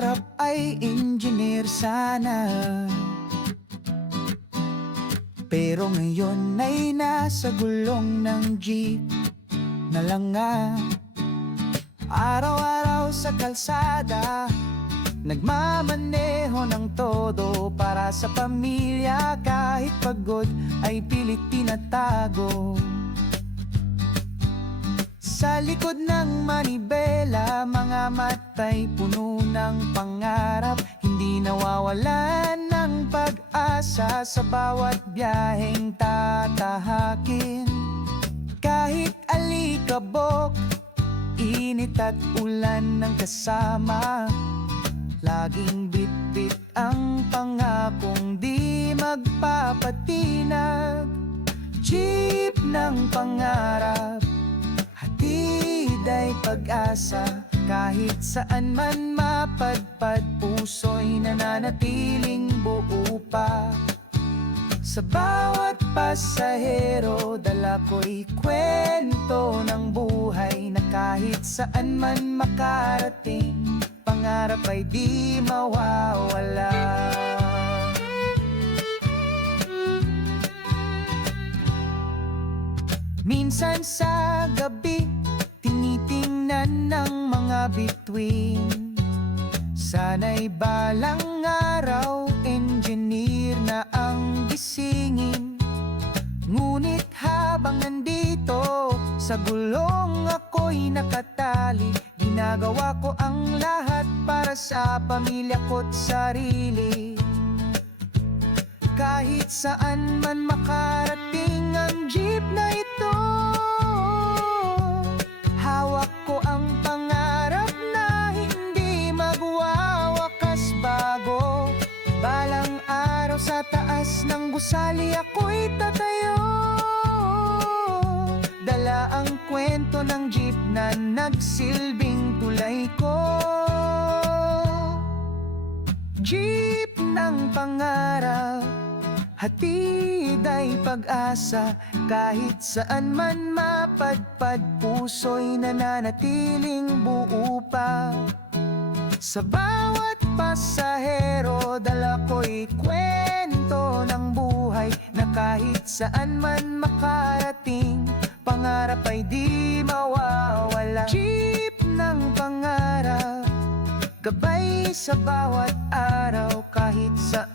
pangarap ay engineer sana, pero ngayon ay nasa gulong ng jeep na lang nga. Araw-araw sa kalsada, nagmamaneho ng todo para sa pamilya. Kahit pagod ay pilit tinatago. Sa likod ng manibela, mga matay puno ng pangarap. Hindi nawawalan ng pag-asa sa bawat biyaheng tatahakin. Kahit alikabok, init at ulan ng kasama, laging bit-bit ang pangakong di magpapatinag. Jeep ng pangarap, hatid ay pag-asa. Kahit saan man mapadpad, puso'y nananatiling buo pa. Sa bawat pasahero, dala ko'y kwento ng buhay na kahit saan man makarating, pangarap ay di mawawala. Minsan sa gabi, tinitingnan ng mga bituin, sana'y balang araw engineer na ang gisingin. Ngunit habang nandito sa gulong ako'y nakatali, ginagawa ko ang lahat para sa pamilya ko't sarili. Kahit saan man makarating ang jeep na ito, hawak ko ang pangarap na hindi magwawakas bago. Balang araw sa taas ng gusali ako'y tatayo, dala ang kwento ng jeep na nagsilbing tulay ko. Jeep ng pangarap, hatid ay pag-asa. Kahit saan man mapadpad, puso'y nananatiling buo pa. Sa bawat pasahero, dala ko'y kwento ng buhay na kahit saan man makarating, pangarap ay di mawawala. Jeep ng pangarap, gabay sa bawat araw. Kahit saan